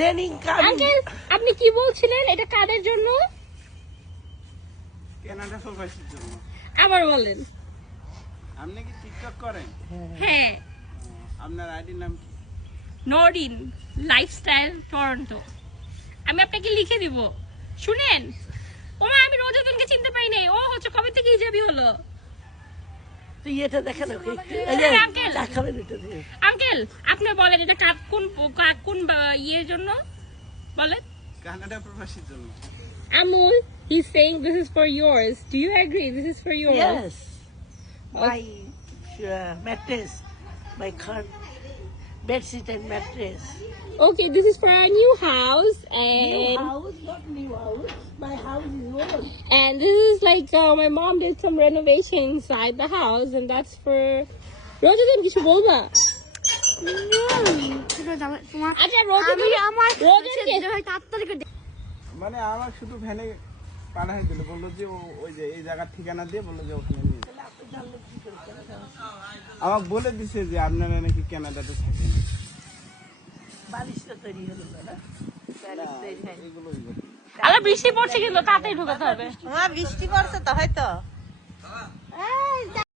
Raining coming. Uncle আপনি কি বলছিলেন, এটা কাদের জন্য? কানাডা প্রবাসীর জন্য। আবার বলেন। আপনি কি টিকটক করেন? হ্যাঁ, আপনার আইডির নাম কি? Norin lifestyle Toronto. আমি আপনাকে লিখে দিব, শুনেন। ওমা আমি রোজাদিনকে চিনতে পাই নাই, ও হচ্ছে কবে থেকে হিজাবি হলো। তুই এটা দেখেন ওকে, আঙ্কেল দেখাবেন এটা দিয়ে। আঙ্কেল আপনি বলেন এটা কোন ইয়ের জন্য বলেন। কানাডা প্রবাসীর জন্য। Amul, he's saying this is for yours. Do you agree this is for yours? Yes. My mattress, my bed sheet and mattress. Okay, this is for our new house, New and house, not new house. My house is old. and this is like my mom did some renovation inside the house, and that's for Rojadim. কিছু বলবা? আচ্ছা মানে আমার শুধু ভ্যানে পাঠাই দিল, বললো যে ওই যে এই জায়গার ঠিকানা দিয়ে বললো যে ওখানে নিয়ে যেতে। আমাকে বলে দিছে যে আপনারা নাকি কানাডাতে থাকেন। বালিশটা তৈরি হলো না? এগুলো আলা বৃষ্টি পড়ছে কিন্তু তাড়াতাড়ি ঢুকাতে হবে। বৃষ্টি পড়ছে তো হয়তো।